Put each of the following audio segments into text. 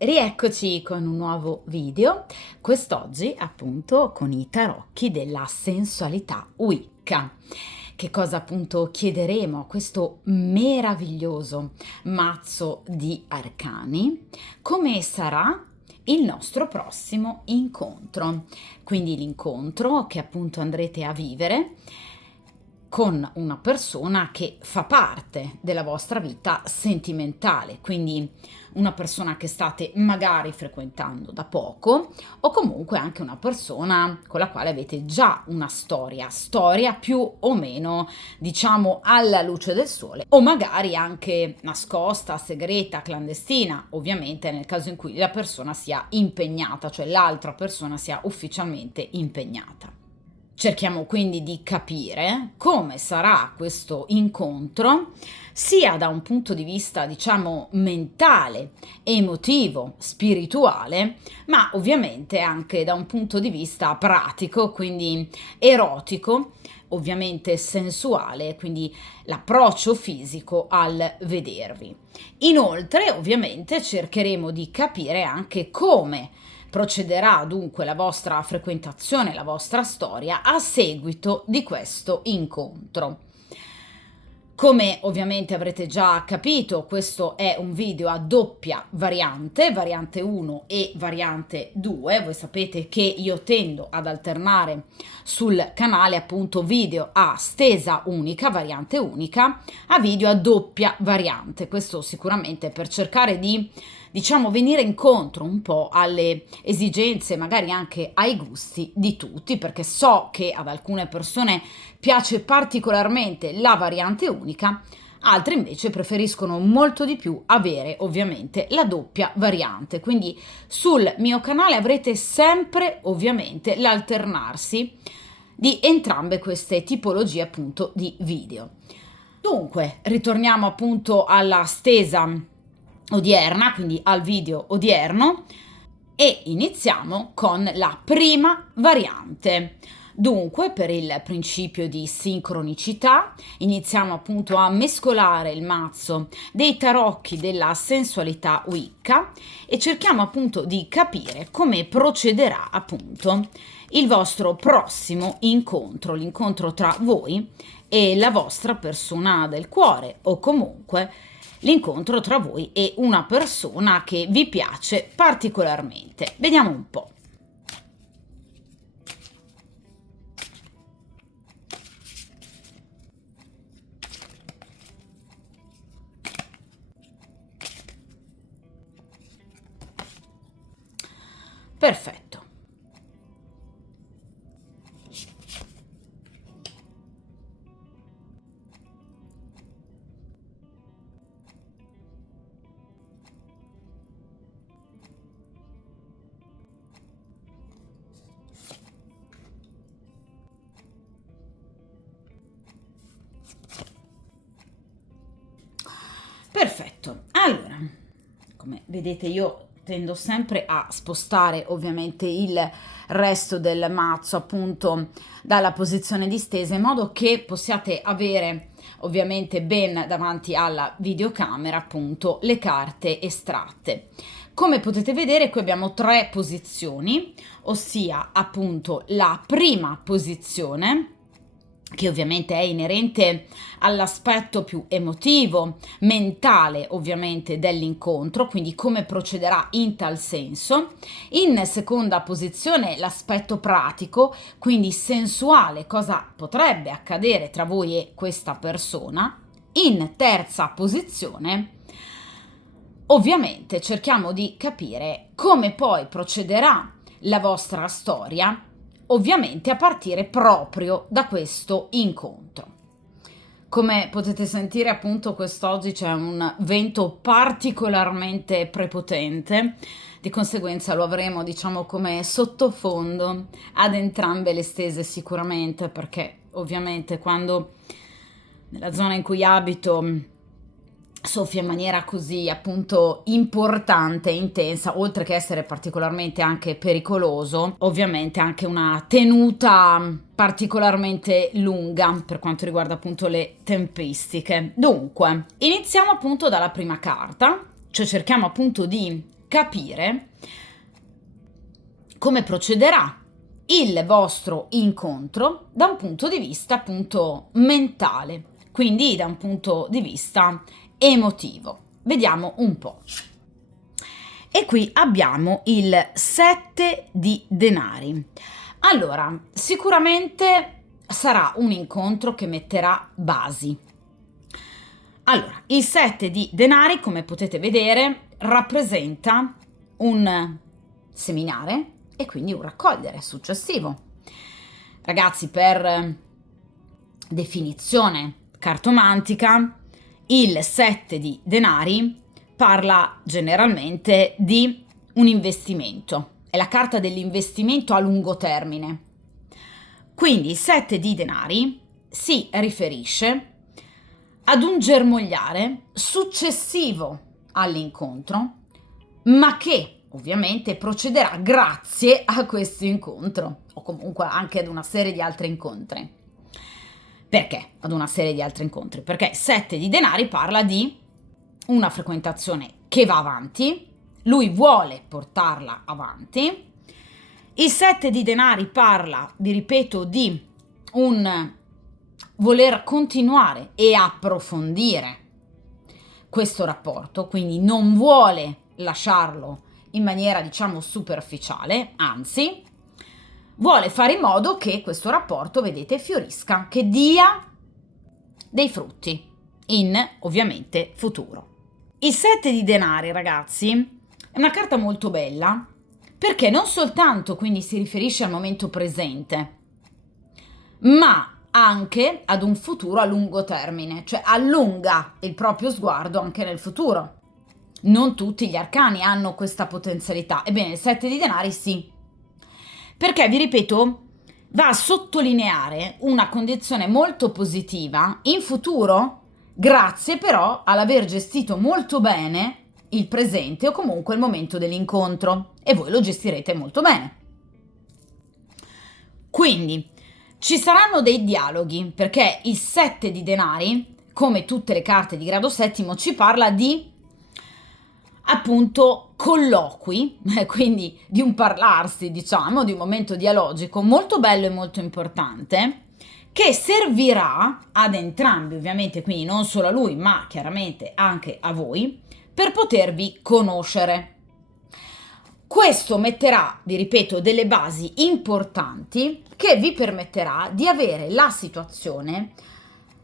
Rieccoci con un nuovo video, quest'oggi appunto con i tarocchi della sensualità Wicca. Che cosa appunto chiederemo a questo meraviglioso mazzo di arcani? Come sarà il nostro prossimo incontro? Quindi l'incontro che appunto andrete a vivere con una persona che fa parte della vostra vita sentimentale, quindi una persona che state magari frequentando da poco o comunque anche una persona con la quale avete già una storia più o meno, diciamo, alla luce del sole o magari anche nascosta, segreta, clandestina, ovviamente nel caso in cui la persona sia impegnata, cioè l'altra persona sia ufficialmente impegnata. Cerchiamo quindi di capire come sarà questo incontro, sia da un punto di vista, diciamo, mentale, emotivo, spirituale, ma ovviamente anche da un punto di vista pratico, quindi erotico, ovviamente sensuale, quindi l'approccio fisico al vedervi. Inoltre, ovviamente, cercheremo di capire anche come procederà dunque la vostra frequentazione, la vostra storia a seguito di questo incontro. Come ovviamente avrete già capito, questo è un video a doppia variante, variante 1 e variante 2. Voi sapete che io tendo ad alternare sul canale appunto video a stesa unica, variante unica, a video a doppia variante. Questo sicuramente per cercare di, diciamo, venire incontro un po' alle esigenze, magari anche ai gusti di tutti, perché so che ad alcune persone piace particolarmente la variante unica, altri invece preferiscono molto di più avere ovviamente la doppia variante. Quindi sul mio canale avrete sempre ovviamente l'alternarsi di entrambe queste tipologie appunto di video. Dunque, ritorniamo appunto alla stesa odierna, quindi al video odierno, e iniziamo con la prima variante. Dunque, per il principio di sincronicità, iniziamo appunto a mescolare il mazzo dei tarocchi della sensualità Wicca e cerchiamo appunto di capire come procederà appunto il vostro prossimo incontro, l'incontro tra voi e la vostra persona del cuore o comunque l'incontro tra voi e una persona che vi piace particolarmente. Vediamo un po'. Perfetto. Perfetto. Allora, come vedete io tendo sempre a spostare ovviamente il resto del mazzo appunto dalla posizione distesa in modo che possiate avere ovviamente ben davanti alla videocamera appunto le carte estratte. Come potete vedere qui abbiamo tre posizioni, ossia appunto la prima posizione, che ovviamente è inerente all'aspetto più emotivo, mentale ovviamente dell'incontro, quindi come procederà in tal senso. In seconda posizione l'aspetto pratico, quindi sensuale, cosa potrebbe accadere tra voi e questa persona. In terza posizione ovviamente cerchiamo di capire come poi procederà la vostra storia, ovviamente a partire proprio da questo incontro. Come potete sentire appunto quest'oggi c'è un vento particolarmente prepotente, di conseguenza lo avremo diciamo come sottofondo ad entrambe le stese sicuramente, perché ovviamente quando nella zona in cui abito soffia in maniera così appunto importante e intensa, oltre che essere particolarmente anche pericoloso, ovviamente anche una tenuta particolarmente lunga per quanto riguarda appunto le tempistiche. Dunque, iniziamo appunto dalla prima carta, cioè cerchiamo appunto di capire come procederà il vostro incontro da un punto di vista appunto mentale, quindi da un punto di vista emotivo. Vediamo un po'. E qui abbiamo il 7 di denari. Allora, sicuramente sarà un incontro che metterà basi. Allora, il 7 di denari, come potete vedere, rappresenta un seminare e quindi un raccogliere successivo. Ragazzi, per definizione cartomantica, il 7 di denari parla generalmente di un investimento, è la carta dell'investimento a lungo termine. Quindi il 7 di denari si riferisce ad un germogliare successivo all'incontro, ma che ovviamente procederà grazie a questo incontro, o comunque anche ad una serie di altri incontri. Perché ad una serie di altri incontri? Perché 7 di denari parla di una frequentazione che va avanti, lui vuole portarla avanti. Il 7 di denari parla, vi ripeto, di un voler continuare e approfondire questo rapporto, quindi non vuole lasciarlo in maniera, diciamo, superficiale, anzi, vuole fare in modo che questo rapporto, vedete, fiorisca, che dia dei frutti in, ovviamente, futuro. Il 7 di denari, ragazzi, è una carta molto bella perché non soltanto quindi si riferisce al momento presente, ma anche ad un futuro a lungo termine, cioè allunga il proprio sguardo anche nel futuro. Non tutti gli arcani hanno questa potenzialità, ebbene il 7 di denari sì, perché vi ripeto va a sottolineare una condizione molto positiva in futuro, grazie però all'aver gestito molto bene il presente o comunque il momento dell'incontro, e voi lo gestirete molto bene. Quindi ci saranno dei dialoghi, perché il 7 di denari, come tutte le carte di grado settimo, ci parla di appunto colloqui, quindi di un parlarsi, diciamo, di un momento dialogico molto bello e molto importante, che servirà ad entrambi, ovviamente, quindi non solo a lui, ma chiaramente anche a voi, per potervi conoscere. Questo metterà, vi ripeto, delle basi importanti che vi permetterà di avere la situazione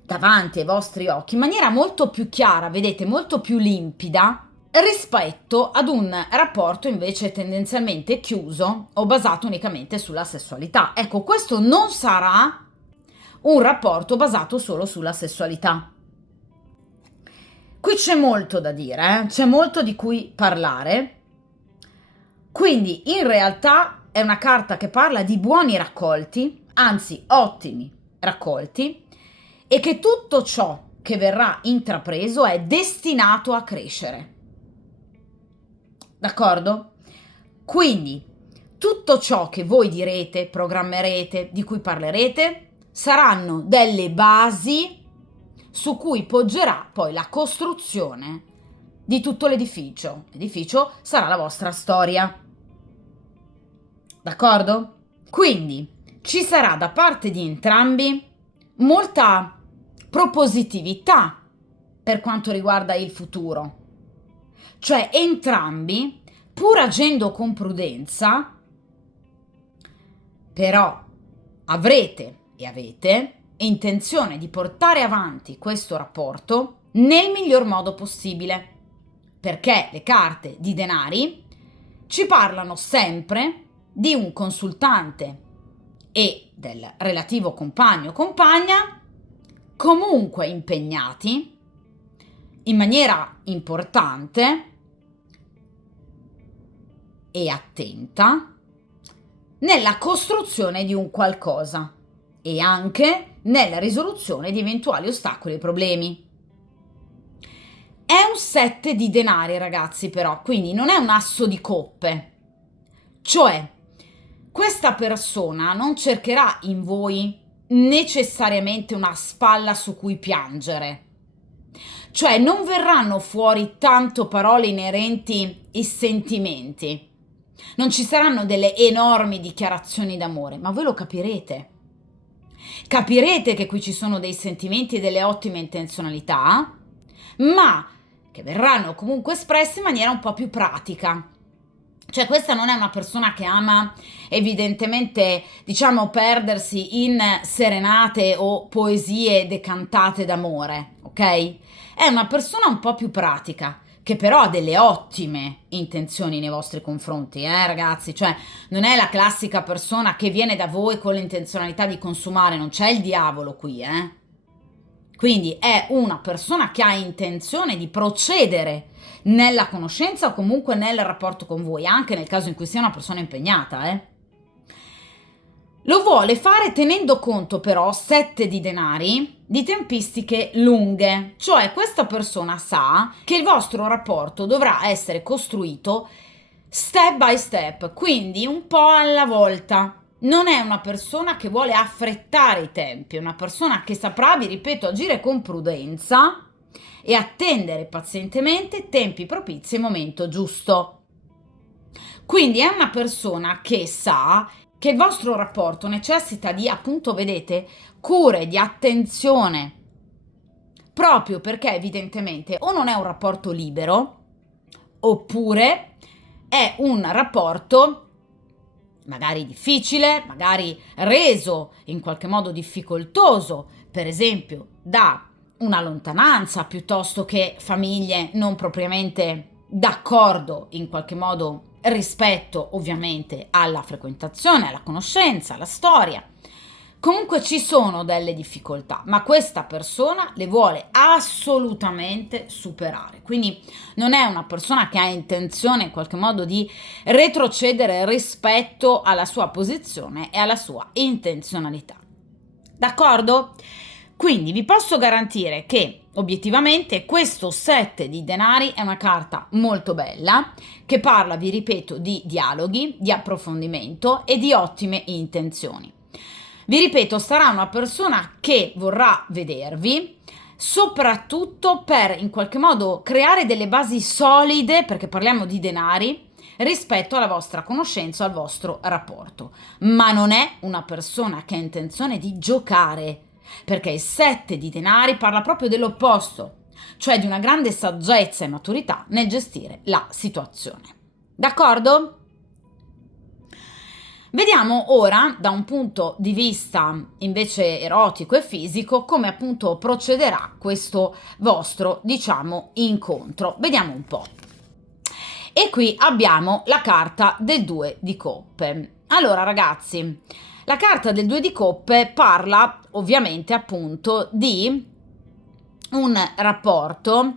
davanti ai vostri occhi in maniera molto più chiara, vedete, molto più limpida rispetto ad un rapporto invece tendenzialmente chiuso o basato unicamente sulla sessualità. Ecco, questo non sarà un rapporto basato solo sulla sessualità. Qui c'è molto da dire, c'è molto di cui parlare. Quindi in realtà è una carta che parla di buoni raccolti, anzi ottimi raccolti, e che tutto ciò che verrà intrapreso è destinato a crescere. D'accordo? Quindi tutto ciò che voi direte, programmerete, di cui parlerete, saranno delle basi su cui poggerà poi la costruzione di tutto l'edificio. L'edificio sarà la vostra storia. D'accordo? Quindi ci sarà da parte di entrambi molta propositività per quanto riguarda il futuro. Cioè entrambi, pur agendo con prudenza, però avrete e avete intenzione di portare avanti questo rapporto nel miglior modo possibile, perché le carte di denari ci parlano sempre di un consultante e del relativo compagno o compagna comunque impegnati in maniera importante e attenta nella costruzione di un qualcosa e anche nella risoluzione di eventuali ostacoli e problemi. È un 7 di denari, ragazzi, però, quindi non è un asso di coppe. Cioè, questa persona non cercherà in voi necessariamente una spalla su cui piangere. Cioè non verranno fuori tanto parole inerenti ai sentimenti, non ci saranno delle enormi dichiarazioni d'amore, ma voi lo capirete. Capirete che qui ci sono dei sentimenti e delle ottime intenzionalità, ma che verranno comunque espressi in maniera un po' più pratica. Cioè questa non è una persona che ama evidentemente, diciamo, perdersi in serenate o poesie decantate d'amore, ok? È una persona un po' più pratica, che però ha delle ottime intenzioni nei vostri confronti, ragazzi? Cioè non è la classica persona che viene da voi con l'intenzionalità di consumare, non c'è il diavolo qui, eh? Quindi è una persona che ha intenzione di procedere nella conoscenza o comunque nel rapporto con voi, anche nel caso in cui sia una persona impegnata, eh. Lo vuole fare tenendo conto però, 7 di denari, di tempistiche lunghe, cioè questa persona sa che il vostro rapporto dovrà essere costruito step by step, quindi un po' alla volta. Non è una persona che vuole affrettare i tempi, è una persona che saprà, vi ripeto, agire con prudenza e attendere pazientemente tempi propizi e momento giusto. Quindi è una persona che sa che il vostro rapporto necessita di, appunto, vedete, cure, di attenzione, proprio perché evidentemente o non è un rapporto libero, oppure è un rapporto magari difficile, magari reso in qualche modo difficoltoso, per esempio da una lontananza piuttosto che famiglie non propriamente d'accordo in qualche modo rispetto ovviamente alla frequentazione, alla conoscenza, alla storia. Comunque ci sono delle difficoltà, ma questa persona le vuole assolutamente superare. Quindi non è una persona che ha intenzione in qualche modo di retrocedere rispetto alla sua posizione e alla sua intenzionalità. D'accordo? Quindi vi posso garantire che obiettivamente questo 7 di denari è una carta molto bella che parla, vi ripeto, di dialoghi, di approfondimento e di ottime intenzioni. Vi ripeto, sarà una persona che vorrà vedervi soprattutto per in qualche modo creare delle basi solide, perché parliamo di denari, rispetto alla vostra conoscenza, al vostro rapporto. Ma non è una persona che ha intenzione di giocare, perché il 7 di denari parla proprio dell'opposto, cioè di una grande saggezza e maturità nel gestire la situazione. D'accordo? Vediamo ora, da un punto di vista invece erotico e fisico, come appunto procederà questo vostro, diciamo, incontro. Vediamo un po'. E qui abbiamo la carta del 2 di coppe. Allora, ragazzi, la carta del 2 di coppe parla ovviamente appunto di un rapporto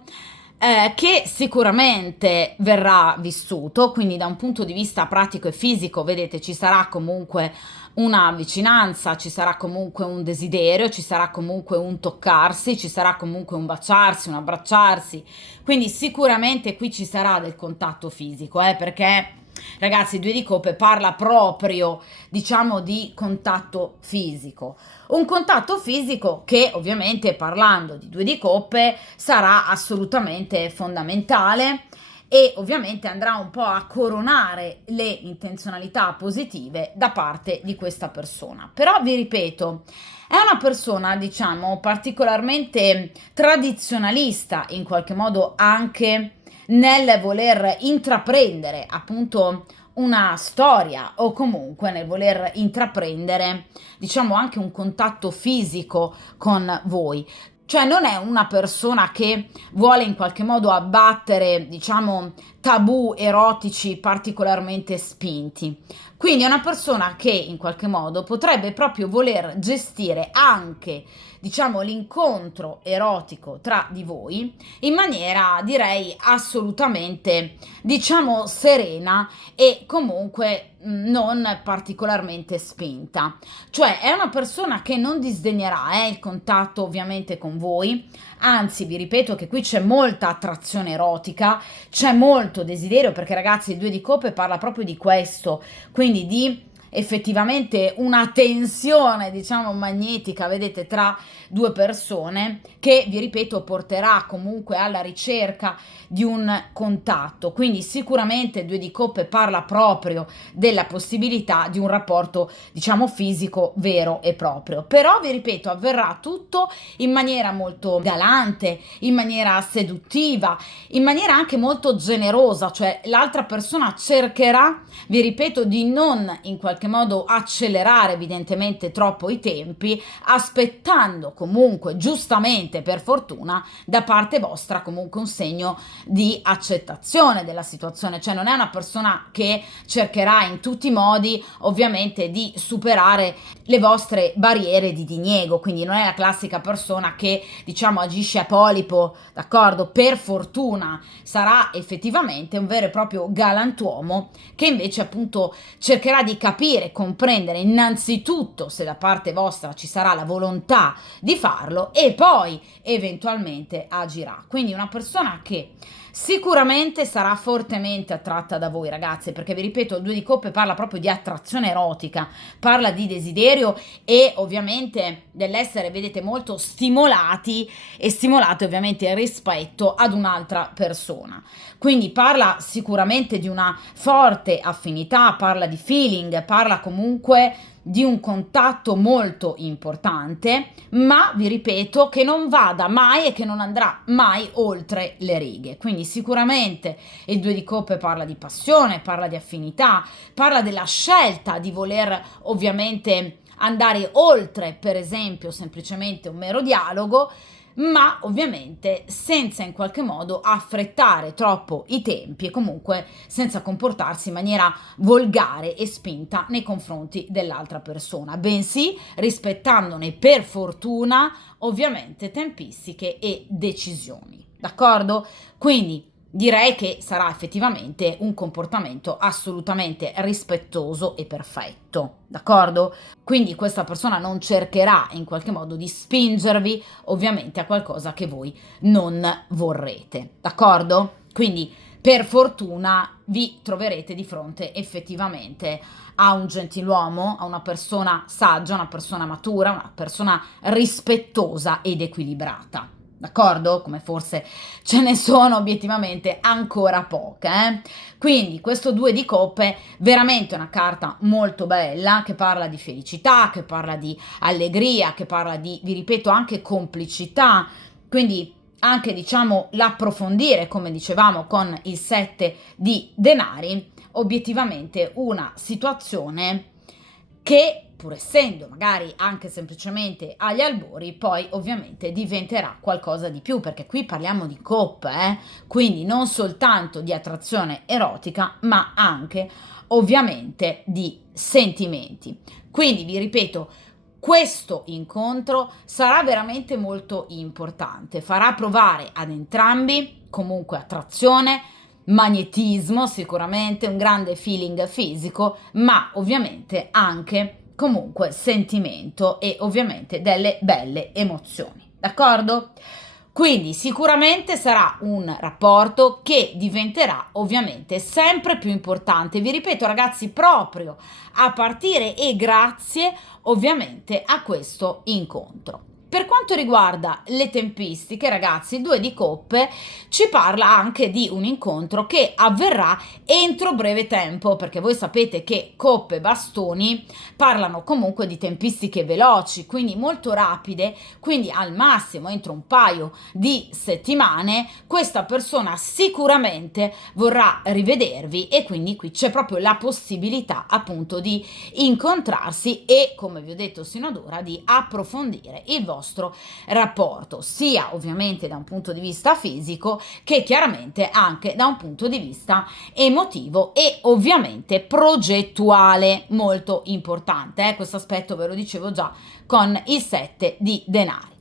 che sicuramente verrà vissuto, quindi da un punto di vista pratico e fisico, vedete, ci sarà comunque una vicinanza, ci sarà comunque un desiderio, ci sarà comunque un toccarsi, ci sarà comunque un baciarsi, un abbracciarsi, quindi sicuramente qui ci sarà del contatto fisico, perché ragazzi, il 2 di coppe parla proprio, diciamo, di contatto fisico. Un contatto fisico che ovviamente, parlando di 2 di coppe, sarà assolutamente fondamentale e ovviamente andrà un po' a coronare le intenzionalità positive da parte di questa persona. Però vi ripeto, è una persona, diciamo, particolarmente tradizionalista, in qualche modo anche nel voler intraprendere appunto una storia o comunque nel voler intraprendere, diciamo, anche un contatto fisico con voi. Cioè non è una persona che vuole in qualche modo abbattere, diciamo, tabù erotici particolarmente spinti. Quindi è una persona che in qualche modo potrebbe proprio voler gestire anche, diciamo, l'incontro erotico tra di voi in maniera, direi, assolutamente, diciamo, serena e comunque non particolarmente spinta. Cioè è una persona che non disdegnerà il contatto ovviamente con voi, anzi vi ripeto che qui c'è molta attrazione erotica, c'è molto desiderio, perché ragazzi il 2 di coppe parla proprio di questo, quindi di effettivamente una tensione, diciamo, magnetica, vedete, tra due persone che, vi ripeto, porterà comunque alla ricerca di un contatto. Quindi sicuramente il 2 di coppe parla proprio della possibilità di un rapporto, diciamo, fisico vero e proprio. Però, vi ripeto, avverrà tutto in maniera molto galante, in maniera seduttiva, in maniera anche molto generosa, cioè l'altra persona cercherà, vi ripeto, di non in qualche modo accelerare evidentemente troppo i tempi, aspettando comunque, giustamente, per fortuna, da parte vostra comunque un segno di accettazione della situazione. Cioè non è una persona che cercherà in tutti i modi ovviamente di superare le vostre barriere di diniego, quindi non è la classica persona che, diciamo, agisce a polipo, d'accordo? Per fortuna sarà effettivamente un vero e proprio galantuomo che invece appunto cercherà di capire, comprendere innanzitutto se da parte vostra ci sarà la volontà di farlo e poi eventualmente agirà. Quindi una persona che sicuramente sarà fortemente attratta da voi, ragazze, perché vi ripeto, il 2 di coppe parla proprio di attrazione erotica, parla di desiderio e ovviamente dell'essere, vedete, molto stimolati e stimolati ovviamente rispetto ad un'altra persona. Quindi parla sicuramente di una forte affinità, parla di feeling, parla comunque di un contatto molto importante, ma vi ripeto che non vada mai e che non andrà mai oltre le righe. Quindi sicuramente il 2 di coppe parla di passione, parla di affinità, parla della scelta di voler ovviamente andare oltre, per esempio, semplicemente un mero dialogo, ma ovviamente senza in qualche modo affrettare troppo i tempi e comunque senza comportarsi in maniera volgare e spinta nei confronti dell'altra persona, bensì rispettandone per fortuna ovviamente tempistiche e decisioni. D'accordo? Quindi direi che sarà effettivamente un comportamento assolutamente rispettoso e perfetto, d'accordo? Quindi questa persona non cercherà in qualche modo di spingervi ovviamente a qualcosa che voi non vorrete, d'accordo? Quindi per fortuna vi troverete di fronte effettivamente a un gentiluomo, a una persona saggia, una persona matura, una persona rispettosa ed equilibrata. D'accordo? Come forse ce ne sono obiettivamente ancora poche. Quindi questo 2 di coppe veramente una carta molto bella che parla di felicità, che parla di allegria, che parla di, vi ripeto, anche complicità. Quindi anche, diciamo, l'approfondire, come dicevamo con il 7 di denari, obiettivamente una situazione che, pur essendo magari anche semplicemente agli albori, poi ovviamente diventerà qualcosa di più, perché qui parliamo di coppe, quindi non soltanto di attrazione erotica, ma anche ovviamente di sentimenti. Quindi vi ripeto, questo incontro sarà veramente molto importante, farà provare ad entrambi comunque attrazione, magnetismo, sicuramente un grande feeling fisico, ma ovviamente anche comunque sentimento e ovviamente delle belle emozioni, d'accordo? Quindi sicuramente sarà un rapporto che diventerà ovviamente sempre più importante. Vi ripeto, ragazzi, proprio a partire e grazie ovviamente a questo incontro. Per quanto riguarda le tempistiche, ragazzi, il 2 di coppe ci parla anche di un incontro che avverrà entro breve tempo, perché voi sapete che coppe e bastoni parlano comunque di tempistiche veloci, quindi molto rapide, quindi al massimo entro un paio di settimane questa persona sicuramente vorrà rivedervi e quindi qui c'è proprio la possibilità appunto di incontrarsi e, come vi ho detto sino ad ora, di approfondire il vostro rapporto, sia ovviamente da un punto di vista fisico che chiaramente anche da un punto di vista emotivo e ovviamente progettuale, molto importante, questo aspetto ve lo dicevo già con il 7 di denari.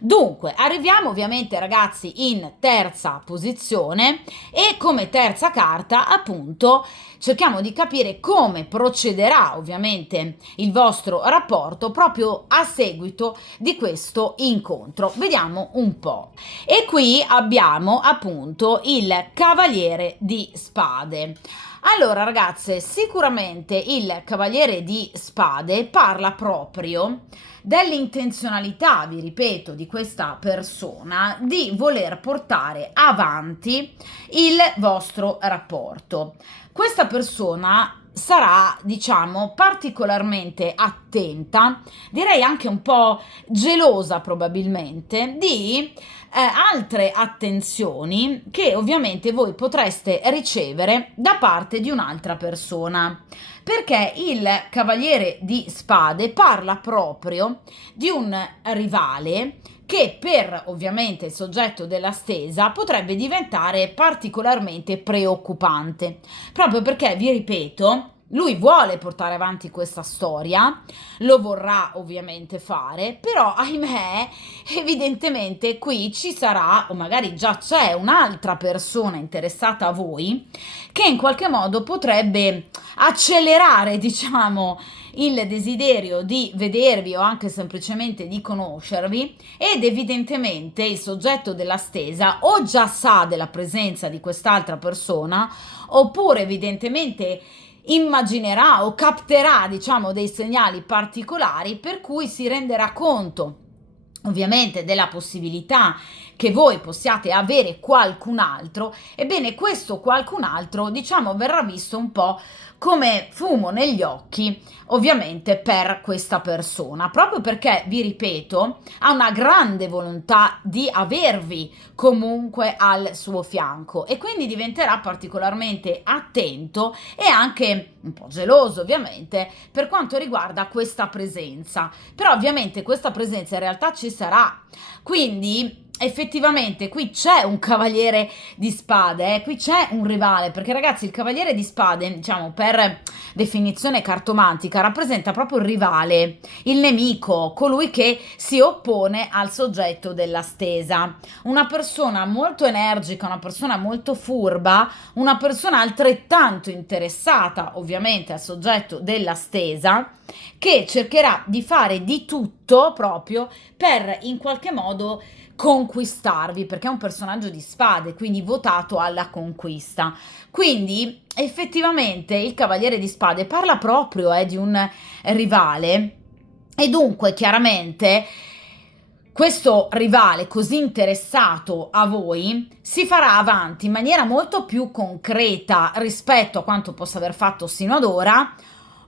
Dunque, arriviamo ovviamente, ragazzi, in terza posizione e come terza carta, appunto, cerchiamo di capire come procederà ovviamente il vostro rapporto proprio a seguito di questo incontro. Vediamo un po'. E qui abbiamo appunto il Cavaliere di Spade. Allora, ragazze, sicuramente il Cavaliere di Spade parla proprio dell'intenzionalità, vi ripeto, di questa persona di voler portare avanti il vostro rapporto. Questa persona sarà, diciamo, particolarmente attenta, direi anche un po' gelosa probabilmente, di altre attenzioni che ovviamente voi potreste ricevere da parte di un'altra persona. Perché il Cavaliere di Spade parla proprio di un rivale che per ovviamente il soggetto della stesa potrebbe diventare particolarmente preoccupante, proprio perché, vi ripeto, lui vuole portare avanti questa storia, lo vorrà ovviamente fare, però ahimè, evidentemente qui ci sarà, o magari già c'è un'altra persona interessata a voi, che in qualche modo potrebbe accelerare, diciamo, il desiderio di vedervi o anche semplicemente di conoscervi, ed evidentemente il soggetto della stesa o già sa della presenza di quest'altra persona, oppure evidentemente immaginerà o capterà, diciamo, dei segnali particolari per cui si renderà conto ovviamente della possibilità che voi possiate avere qualcun altro. Ebbene, questo qualcun altro, diciamo, verrà visto un po' come fumo negli occhi, ovviamente, per questa persona, proprio perché, vi ripeto, ha una grande volontà di avervi comunque al suo fianco, e quindi diventerà particolarmente attento e anche un po' geloso, ovviamente, per quanto riguarda questa presenza. Però ovviamente questa presenza in realtà ci sarà, quindi effettivamente qui c'è un Cavaliere di Spade, qui c'è un rivale, perché ragazzi il Cavaliere di Spade, diciamo, per definizione cartomantica, rappresenta proprio il rivale, il nemico, colui che si oppone al soggetto della stesa, una persona molto energica, una persona molto furba, una persona altrettanto interessata ovviamente al soggetto della stesa, che cercherà di fare di tutto proprio per in qualche modo conquistarvi, perché è un personaggio di spade, quindi votato alla conquista. Quindi effettivamente il Cavaliere di Spade parla proprio di un rivale, e dunque chiaramente questo rivale così interessato a voi si farà avanti in maniera molto più concreta rispetto a quanto possa aver fatto sino ad ora,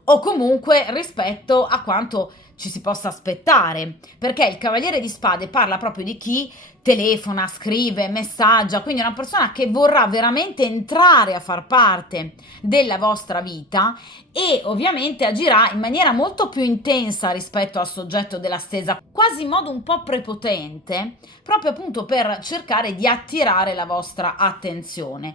o comunque rispetto a quanto ci si possa aspettare, perché il Cavaliere di Spade parla proprio di chi telefona, scrive, messaggia, quindi una persona che vorrà veramente entrare a far parte della vostra vita, e ovviamente agirà in maniera molto più intensa rispetto al soggetto della stesa, quasi in modo un po' prepotente, proprio appunto per cercare di attirare la vostra attenzione.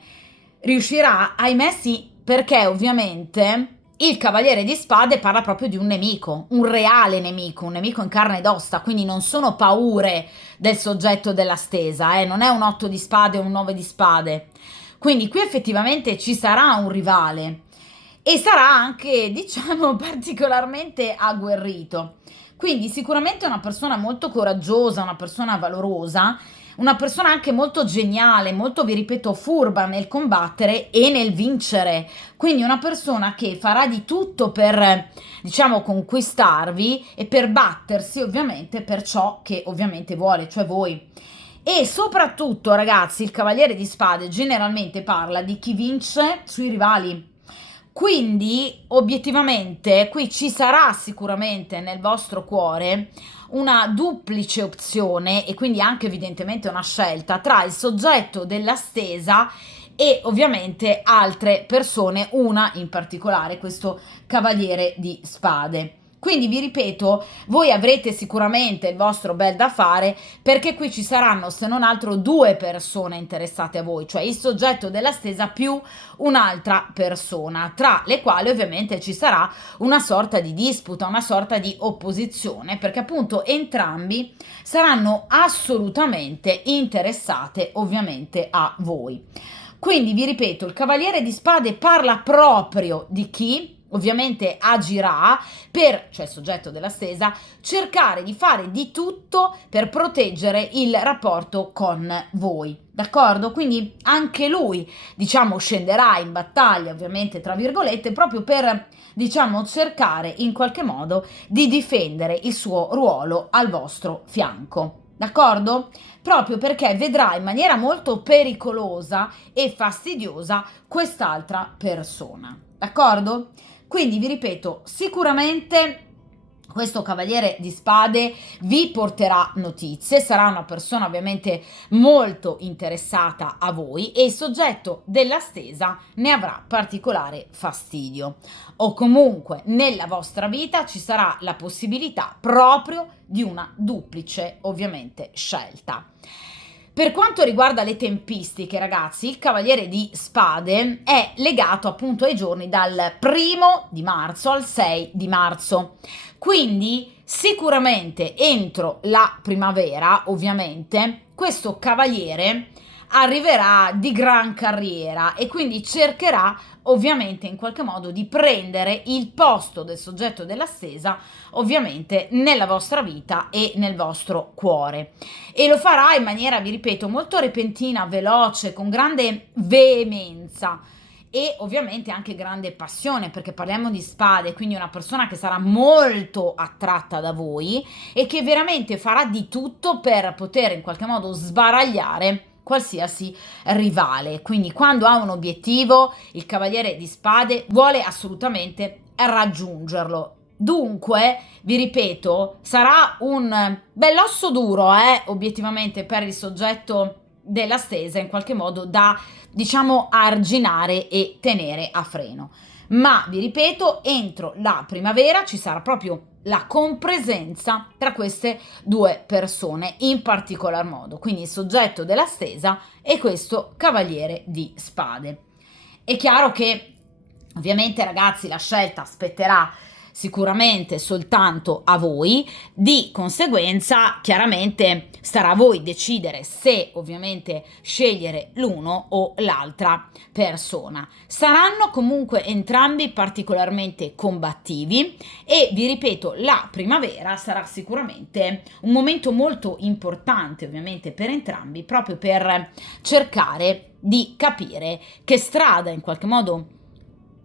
Riuscirà? Ahimè sì, perché ovviamente il Cavaliere di Spade parla proprio di un nemico, un reale nemico, un nemico in carne ed ossa, quindi non sono paure del soggetto della stesa, non è un 8 di spade o un 9 di spade. Quindi qui effettivamente ci sarà un rivale, e sarà anche, diciamo, particolarmente agguerrito. Quindi sicuramente è una persona molto coraggiosa, una persona valorosa, una persona anche molto geniale, molto, vi ripeto, furba nel combattere e nel vincere. Quindi una persona che farà di tutto per, diciamo, conquistarvi e per battersi ovviamente per ciò che ovviamente vuole, cioè voi. E soprattutto, ragazzi, il Cavaliere di Spade generalmente parla di chi vince sui rivali. Quindi, obiettivamente, qui ci sarà sicuramente nel vostro cuore una duplice opzione, e quindi anche evidentemente una scelta tra il soggetto della stesa e ovviamente altre persone, una in particolare, questo Cavaliere di Spade. Quindi vi ripeto, voi avrete sicuramente il vostro bel da fare, perché qui ci saranno, se non altro, due persone interessate a voi, cioè il soggetto della stesa più un'altra persona, tra le quali ovviamente ci sarà una sorta di disputa, una sorta di opposizione, perché appunto entrambi saranno assolutamente interessate ovviamente a voi. Quindi vi ripeto, il Cavaliere di Spade parla proprio di chi ovviamente agirà per, cioè il soggetto della stesa, cercare di fare di tutto per proteggere il rapporto con voi, d'accordo? Quindi anche lui, diciamo, scenderà in battaglia, ovviamente, tra virgolette, proprio per, diciamo, cercare in qualche modo di difendere il suo ruolo al vostro fianco, d'accordo? Proprio perché vedrà in maniera molto pericolosa e fastidiosa quest'altra persona, d'accordo? Quindi vi ripeto, sicuramente questo cavaliere di spade vi porterà notizie, sarà una persona ovviamente molto interessata a voi e il soggetto della stesa ne avrà particolare fastidio. O comunque nella vostra vita ci sarà la possibilità proprio di una duplice, ovviamente, scelta. Per quanto riguarda le tempistiche, ragazzi, il Cavaliere di Spade è legato appunto ai giorni dal 1° di marzo al 6 di marzo. Quindi sicuramente entro la primavera, ovviamente, questo cavaliere arriverà di gran carriera e quindi cercherà ovviamente in qualche modo di prendere il posto del soggetto della stesa, ovviamente nella vostra vita e nel vostro cuore. E lo farà in maniera, vi ripeto, molto repentina, veloce, con grande veemenza e ovviamente anche grande passione, perché parliamo di spade, quindi una persona che sarà molto attratta da voi e che veramente farà di tutto per poter in qualche modo sbaragliare qualsiasi rivale. Quindi quando ha un obiettivo, il cavaliere di spade vuole assolutamente raggiungerlo. Dunque, vi ripeto, sarà un bell'osso duro, obiettivamente per il soggetto della stesa, in qualche modo da, diciamo, arginare e tenere a freno. Ma vi ripeto, entro la primavera ci sarà proprio la compresenza tra queste due persone in particolar modo, quindi il soggetto della stesa e questo cavaliere di spade. È chiaro che ovviamente, ragazzi, la scelta spetterà sicuramente soltanto a voi, di conseguenza chiaramente starà a voi decidere se ovviamente scegliere l'uno o l'altra persona. Saranno comunque entrambi particolarmente combattivi e vi ripeto, la primavera sarà sicuramente un momento molto importante ovviamente per entrambi, proprio per cercare di capire che strada in qualche modo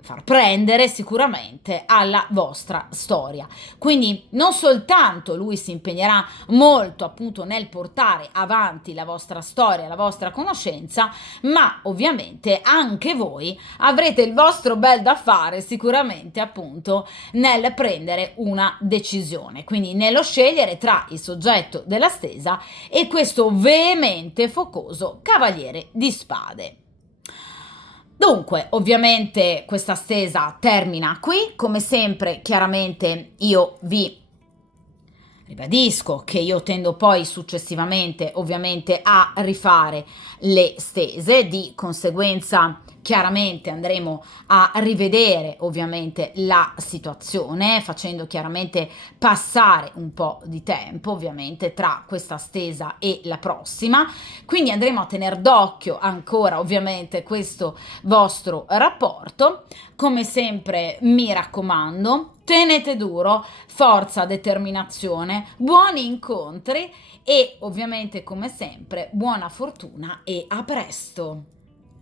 far prendere sicuramente alla vostra storia. Quindi non soltanto lui si impegnerà molto appunto nel portare avanti la vostra storia, la vostra conoscenza, ma ovviamente anche voi avrete il vostro bel da fare sicuramente appunto nel prendere una decisione, quindi nello scegliere tra il soggetto della stesa e questo veemente focoso cavaliere di spade. Dunque, ovviamente questa stesa termina qui, come sempre chiaramente io vi ribadisco che io tendo poi successivamente ovviamente a rifare le stese, di conseguenza chiaramente andremo a rivedere ovviamente la situazione facendo chiaramente passare un po' di tempo ovviamente tra questa stesa e la prossima, quindi andremo a tenere d'occhio ancora ovviamente questo vostro rapporto. Come sempre mi raccomando, tenete duro, forza, determinazione, buoni incontri e ovviamente come sempre buona fortuna e a presto!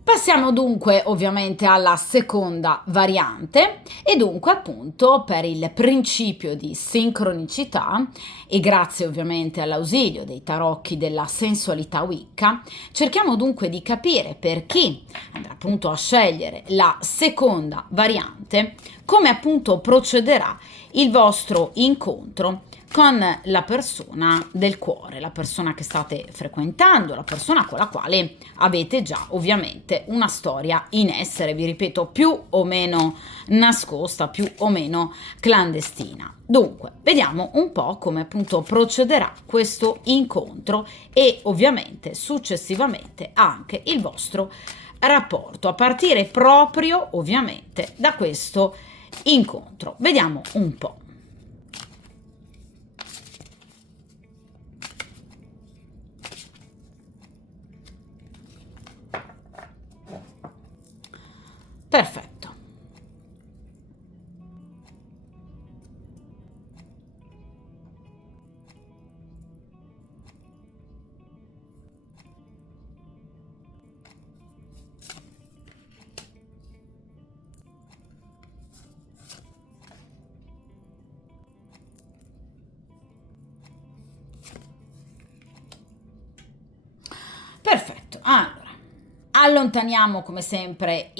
Passiamo dunque ovviamente alla seconda variante e dunque appunto per il principio di sincronicità e grazie ovviamente all'ausilio dei tarocchi della sensualità Wicca cerchiamo dunque di capire per chi andrà appunto a scegliere la seconda variante come appunto procederà il vostro incontro con la persona del cuore, la persona che state frequentando, la persona con la quale avete già ovviamente una storia in essere, vi ripeto, più o meno nascosta, più o meno clandestina. Dunque, vediamo un po' come appunto procederà questo incontro e ovviamente successivamente anche il vostro rapporto, a partire proprio ovviamente da questo incontro. Vediamo un po'. Perfetto. allontaniamo come sempre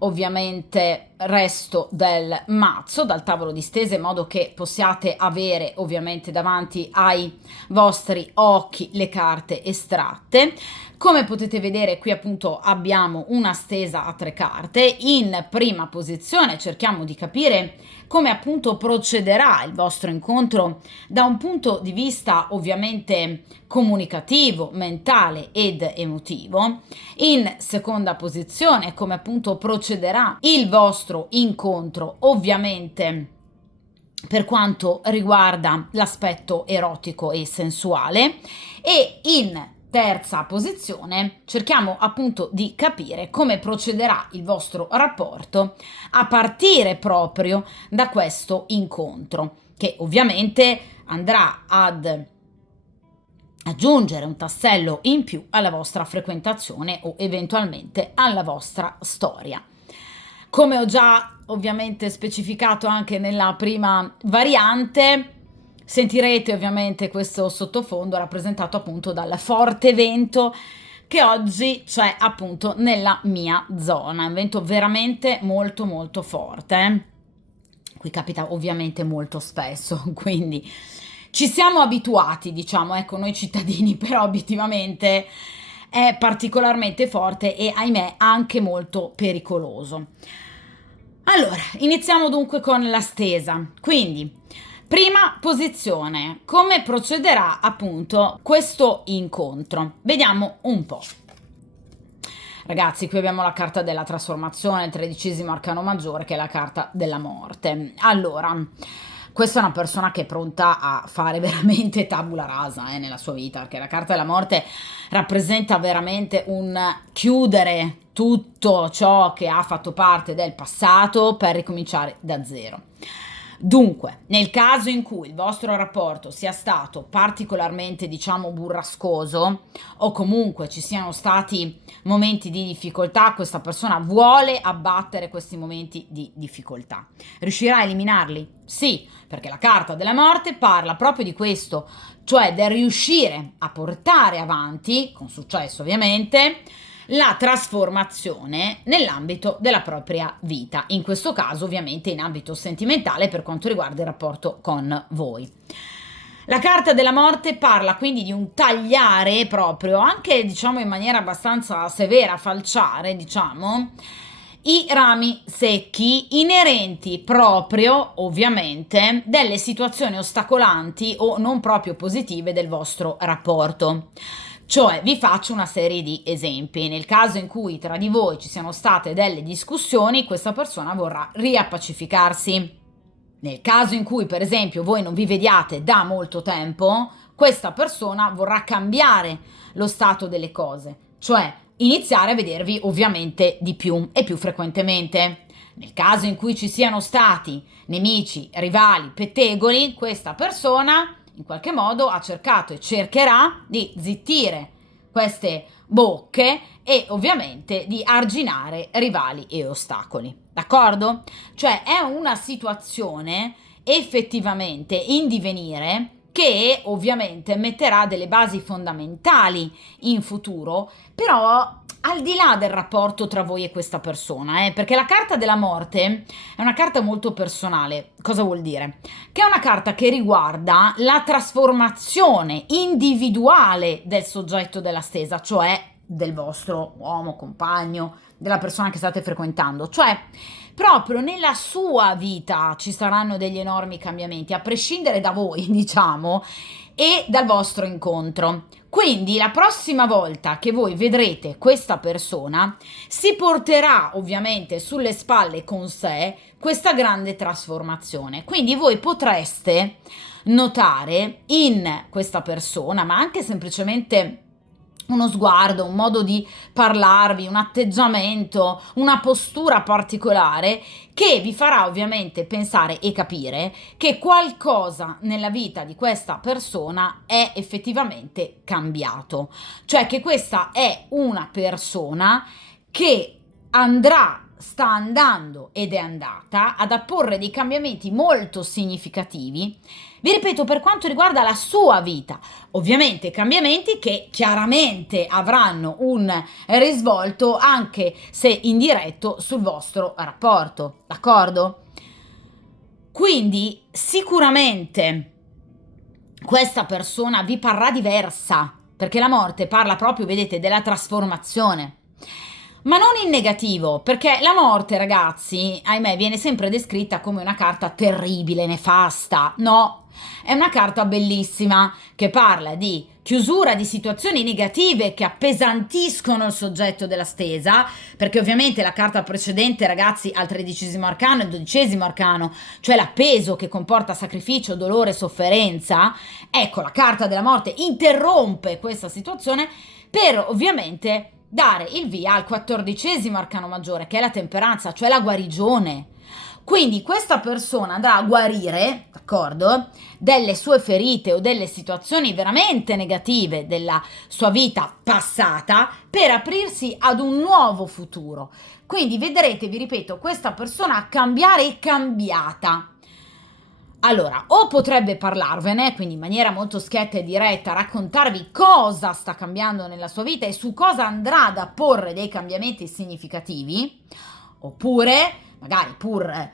ovviamente resto del mazzo dal tavolo di stesa, in modo che possiate avere ovviamente davanti ai vostri occhi le carte estratte. Come potete vedere qui appunto abbiamo una stesa a 3 carte. In prima posizione cerchiamo di capire come appunto procederà il vostro incontro da un punto di vista ovviamente comunicativo, mentale ed emotivo. In seconda posizione come appunto procederà il vostro incontro ovviamente per quanto riguarda l'aspetto erotico e sensuale, e in terza posizione cerchiamo appunto di capire come procederà il vostro rapporto a partire proprio da questo incontro, che ovviamente andrà ad aggiungere un tassello in più alla vostra frequentazione o eventualmente alla vostra storia. Come ho già ovviamente specificato anche nella prima variante, sentirete ovviamente questo sottofondo rappresentato appunto dal forte vento che oggi c'è appunto nella mia zona, un vento veramente molto molto forte. Qui capita ovviamente molto spesso, quindi ci siamo abituati, diciamo, ecco, noi cittadini, però obiettivamente è particolarmente forte e ahimè anche molto pericoloso. Allora, iniziamo dunque con la stesa. Quindi, prima posizione, come procederà appunto questo incontro? Vediamo un po'. Ragazzi, qui abbiamo la carta della trasformazione, il 13° arcano maggiore, che è la carta della morte. Allora, questa è una persona che è pronta a fare veramente tabula rasa nella sua vita, perché la carta della morte rappresenta veramente un chiudere tutto ciò che ha fatto parte del passato per ricominciare da zero. Dunque, nel caso in cui il vostro rapporto sia stato particolarmente, diciamo, burrascoso, o comunque ci siano stati momenti di difficoltà, questa persona vuole abbattere questi momenti di difficoltà. Riuscirà a eliminarli? Sì, perché la carta della morte parla proprio di questo, cioè del riuscire a portare avanti, con successo ovviamente, la trasformazione nell'ambito della propria vita, in questo caso ovviamente in ambito sentimentale per quanto riguarda il rapporto con voi. La carta della morte parla quindi di un tagliare proprio, anche diciamo in maniera abbastanza severa, falciare, diciamo, i rami secchi inerenti proprio, ovviamente, delle situazioni ostacolanti o non proprio positive del vostro rapporto. Cioè, vi faccio una serie di esempi. Nel caso in cui tra di voi ci siano state delle discussioni, questa persona vorrà riappacificarsi. Nel caso in cui, per esempio, voi non vi vediate da molto tempo, questa persona vorrà cambiare lo stato delle cose, cioè iniziare a vedervi ovviamente di più e più frequentemente. Nel caso in cui ci siano stati nemici, rivali, pettegoli, questa persona in qualche modo ha cercato e cercherà di zittire queste bocche e ovviamente di arginare rivali e ostacoli. D'accordo? Cioè è una situazione effettivamente in divenire che ovviamente metterà delle basi fondamentali in futuro, però al di là del rapporto tra voi e questa persona, perché la carta della morte è una carta molto personale. Cosa vuol dire? Che è una carta che riguarda la trasformazione individuale del soggetto della stesa, cioè del vostro uomo, compagno, della persona che state frequentando, cioè proprio nella sua vita ci saranno degli enormi cambiamenti, a prescindere da voi, diciamo, e dal vostro incontro. Quindi la prossima volta che voi vedrete questa persona si porterà ovviamente sulle spalle con sé questa grande trasformazione. Quindi voi potreste notare in questa persona, ma anche semplicemente uno sguardo, un modo di parlarvi, un atteggiamento, una postura particolare che vi farà ovviamente pensare e capire che qualcosa nella vita di questa persona è effettivamente cambiato, cioè che questa è una persona che andrà sta andando ed è andata ad apporre dei cambiamenti molto significativi, vi ripeto, per quanto riguarda la sua vita. Ovviamente cambiamenti che chiaramente avranno un risvolto, anche se indiretto, sul vostro rapporto, d'accordo? Quindi sicuramente questa persona vi parrà diversa, perché la morte parla proprio, vedete, della trasformazione. Ma non in negativo, perché la morte, ragazzi, ahimè, viene sempre descritta come una carta terribile, nefasta. No, è una carta bellissima che parla di chiusura di situazioni negative che appesantiscono il soggetto della stesa, perché ovviamente la carta precedente, ragazzi, al 13° arcano e il 12° arcano, cioè l'appeso che comporta sacrificio, dolore, sofferenza. Ecco, la carta della morte interrompe questa situazione per ovviamente dare il via al 14° arcano maggiore, che è la temperanza, cioè la guarigione. Quindi questa persona andrà a guarire, d'accordo, delle sue ferite o delle situazioni veramente negative della sua vita passata per aprirsi ad un nuovo futuro. Quindi vedrete, vi ripeto, questa persona cambiare e cambiata. Allora, o potrebbe parlarvene, quindi in maniera molto schietta e diretta, raccontarvi cosa sta cambiando nella sua vita e su cosa andrà ad apporre dei cambiamenti significativi, oppure, magari pur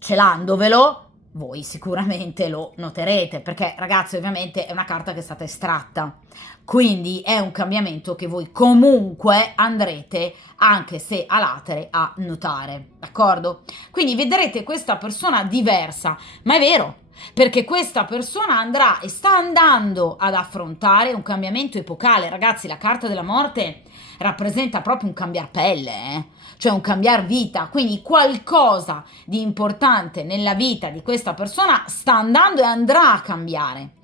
celandovelo, voi sicuramente lo noterete, perché ragazzi ovviamente è una carta che è stata estratta, quindi è un cambiamento che voi comunque andrete, anche se a latere, a notare, d'accordo? Quindi vedrete questa persona diversa, ma è vero, perché questa persona andrà e sta andando ad affrontare un cambiamento epocale. Ragazzi, la carta della morte rappresenta proprio un cambiar pelle, cioè un cambiar vita, quindi qualcosa di importante nella vita di questa persona sta andando e andrà a cambiare.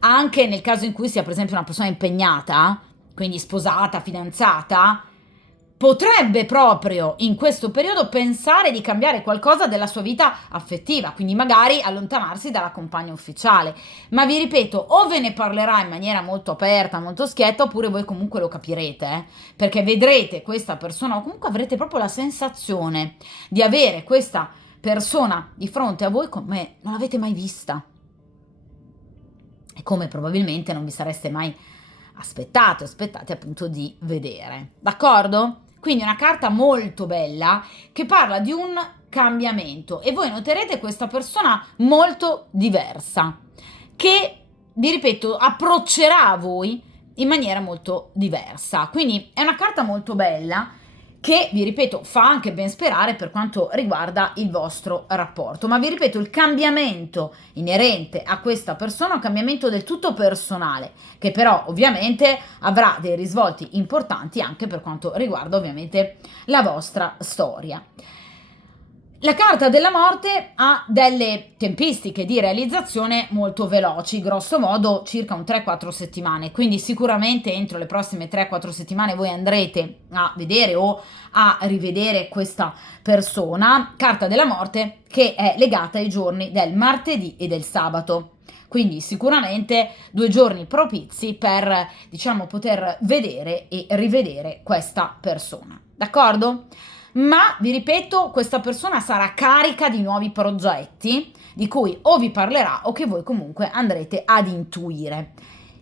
Anche nel caso in cui sia per esempio una persona impegnata, quindi sposata, fidanzata, potrebbe proprio in questo periodo pensare di cambiare qualcosa della sua vita affettiva, quindi magari allontanarsi dalla compagna ufficiale. Ma vi ripeto, o ve ne parlerà in maniera molto aperta, molto schietta, oppure voi comunque lo capirete, perché vedrete questa persona, o comunque avrete proprio la sensazione di avere questa persona di fronte a voi come non l'avete mai vista e come probabilmente non vi sareste mai aspettate appunto di vedere, d'accordo? Quindi una carta molto bella che parla di un cambiamento e voi noterete questa persona molto diversa che, vi ripeto, approccerà a voi in maniera molto diversa. Quindi è una carta molto bella che, vi ripeto, fa anche ben sperare per quanto riguarda il vostro rapporto. Ma vi ripeto, il cambiamento inerente a questa persona è un cambiamento del tutto personale, che però ovviamente avrà dei risvolti importanti anche per quanto riguarda ovviamente la vostra storia. La carta della morte ha delle tempistiche di realizzazione molto veloci, grosso modo circa un 3-4 settimane, quindi sicuramente entro le prossime 3-4 settimane voi andrete a vedere o a rivedere questa persona. Carta della morte che è legata ai giorni del martedì e del sabato. Quindi sicuramente 2 giorni propizi per, diciamo, poter vedere e rivedere questa persona. D'accordo? Ma vi ripeto, questa persona sarà carica di nuovi progetti di cui o vi parlerà o che voi comunque andrete ad intuire.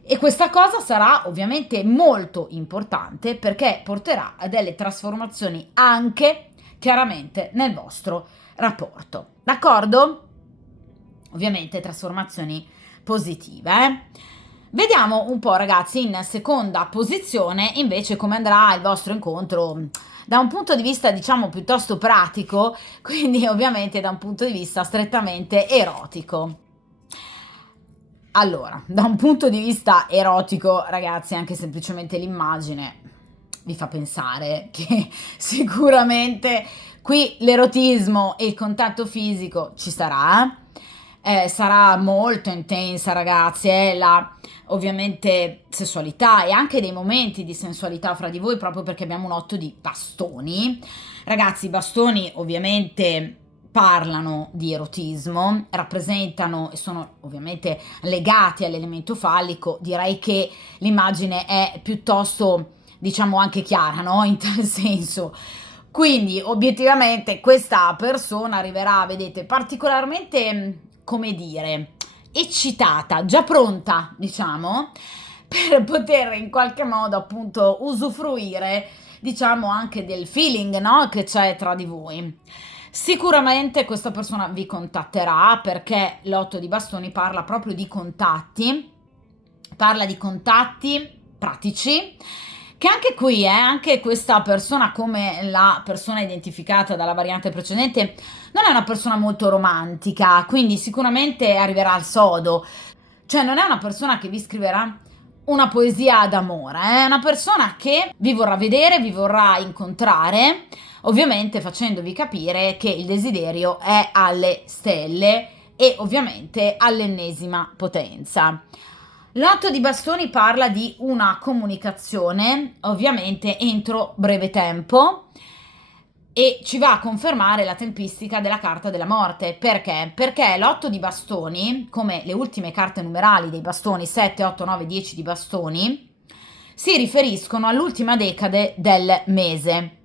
E questa cosa sarà ovviamente molto importante perché porterà a delle trasformazioni anche chiaramente nel vostro rapporto. D'accordo? Ovviamente trasformazioni positive, Vediamo un po', ragazzi, in seconda posizione invece come andrà il vostro incontro da un punto di vista, diciamo, piuttosto pratico, quindi ovviamente da un punto di vista strettamente erotico. Allora, da un punto di vista erotico, ragazzi, anche semplicemente l'immagine vi fa pensare che sicuramente qui l'erotismo e il contatto fisico ci sarà, sarà molto intensa, ragazzi, la ovviamente sessualità e anche dei momenti di sensualità fra di voi, proprio perché abbiamo un 8 di bastoni. Ragazzi, i bastoni ovviamente parlano di erotismo, rappresentano e sono ovviamente legati all'elemento fallico. Direi che l'immagine è piuttosto, diciamo, anche chiara, no? In tal senso. Quindi obiettivamente questa persona arriverà, vedete, particolarmente, come dire, eccitata, già pronta, diciamo, per poter in qualche modo appunto usufruire, diciamo, anche del feeling, no, che c'è tra di voi. Sicuramente questa persona vi contatterà perché l'otto di bastoni parla di contatti pratici, che anche qui, anche questa persona, come la persona identificata dalla variante precedente, non è una persona molto romantica, quindi sicuramente arriverà al sodo. Cioè non è una persona che vi scriverà una poesia d'amore, è una persona che vi vorrà vedere, vi vorrà incontrare, ovviamente facendovi capire che il desiderio è alle stelle e ovviamente all'ennesima potenza. L'otto di bastoni parla di una comunicazione, ovviamente entro breve tempo, e ci va a confermare la tempistica della carta della morte. Perché? Perché l'otto di bastoni, come le ultime carte numerali dei bastoni 7, 8, 9, 10 di bastoni, si riferiscono all'ultima decade del mese.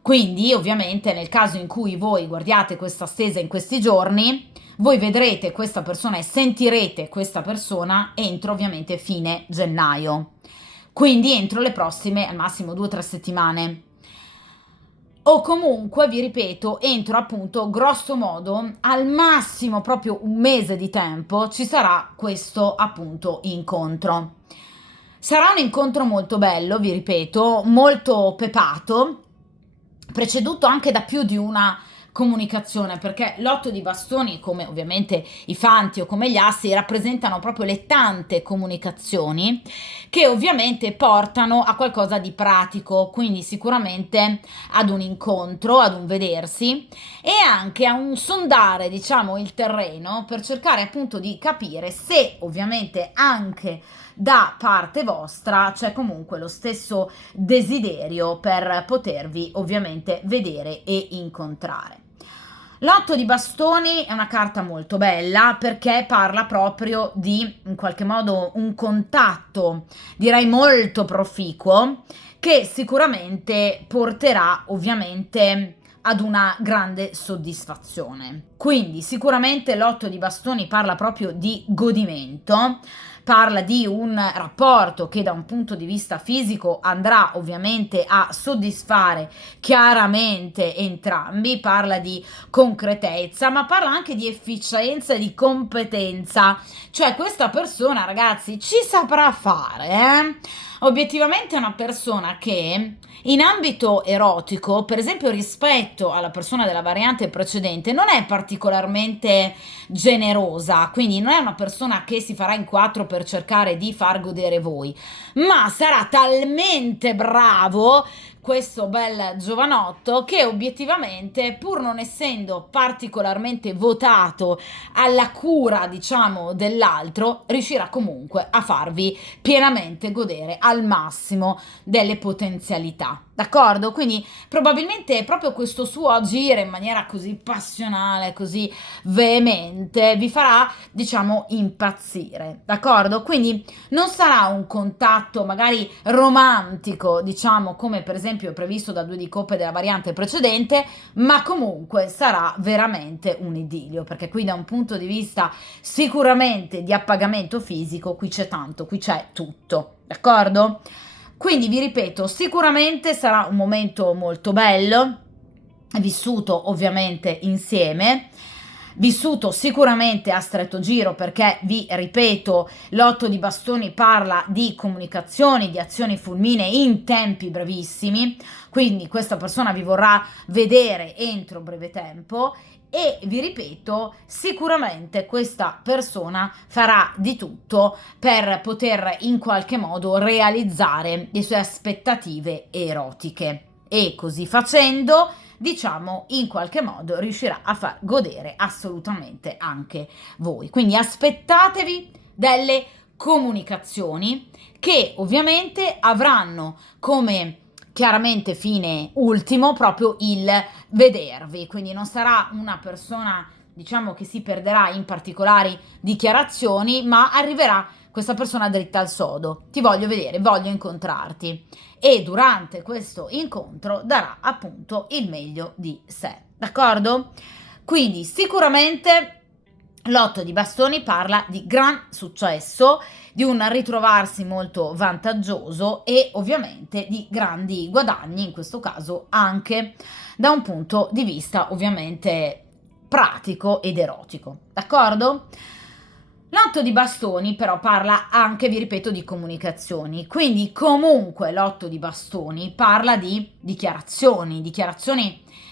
Quindi, ovviamente, nel caso in cui voi guardiate questa stesa in questi giorni, voi vedrete questa persona e sentirete questa persona entro ovviamente fine gennaio. Quindi entro le prossime al massimo 2 o 3 settimane. O comunque, vi ripeto, entro appunto grosso modo al massimo proprio un mese di tempo ci sarà questo appunto incontro. Sarà un incontro molto bello, vi ripeto, molto pepato, preceduto anche da più di una comunicazione, perché l'otto di bastoni, come ovviamente i fanti o come gli assi, rappresentano proprio le tante comunicazioni che ovviamente portano a qualcosa di pratico, quindi sicuramente ad un incontro, ad un vedersi e anche a un sondare, diciamo, il terreno per cercare appunto di capire se ovviamente anche da parte vostra c'è comunque lo stesso desiderio per potervi ovviamente vedere e incontrare. L'otto di bastoni è una carta molto bella perché parla proprio di, in qualche modo, un contatto, direi molto proficuo, che sicuramente porterà ovviamente ad una grande soddisfazione. Quindi sicuramente l'otto di bastoni parla proprio di godimento, parla di un rapporto che da un punto di vista fisico andrà ovviamente a soddisfare chiaramente entrambi, parla di concretezza, ma parla anche di efficienza e di competenza, cioè questa persona, ragazzi, ci saprà fare, Obiettivamente è una persona che in ambito erotico, per esempio rispetto alla persona della variante precedente, non è particolarmente generosa, quindi non è una persona che si farà in quattro per cercare di far godere voi, ma sarà talmente bravo questo bel giovanotto che obiettivamente, pur non essendo particolarmente votato alla cura, diciamo, dell'altro, riuscirà comunque a farvi pienamente godere al massimo delle potenzialità. D'accordo? Quindi probabilmente proprio questo suo agire in maniera così passionale, così veemente, vi farà, diciamo, impazzire. D'accordo? Quindi non sarà un contatto magari romantico, diciamo, come per esempio previsto da due di coppe della variante precedente, ma comunque sarà veramente un idillio, perché qui da un punto di vista sicuramente di appagamento fisico, qui c'è tanto, qui c'è tutto. D'accordo? Quindi vi ripeto, sicuramente sarà un momento molto bello, vissuto ovviamente insieme, vissuto sicuramente a stretto giro perché vi ripeto, l'otto di bastoni parla di comunicazioni, di azioni fulminee in tempi brevissimi, quindi questa persona vi vorrà vedere entro breve tempo. E vi ripeto, sicuramente questa persona farà di tutto per poter in qualche modo realizzare le sue aspettative erotiche e così facendo, diciamo, in qualche modo riuscirà a far godere assolutamente anche voi. Quindi aspettatevi delle comunicazioni che ovviamente avranno come chiaramente fine ultimo proprio il vedervi, quindi non sarà una persona diciamo che si perderà in particolari dichiarazioni, ma arriverà questa persona dritta al sodo. Ti voglio vedere, voglio incontrarti. E durante questo incontro darà appunto il meglio di sé. D'accordo? Quindi sicuramente l'otto di bastoni parla di gran successo, di un ritrovarsi molto vantaggioso e ovviamente di grandi guadagni, in questo caso anche da un punto di vista ovviamente pratico ed erotico. D'accordo? L'otto di bastoni però parla anche, vi ripeto, di comunicazioni, quindi comunque l'otto di bastoni parla di dichiarazioni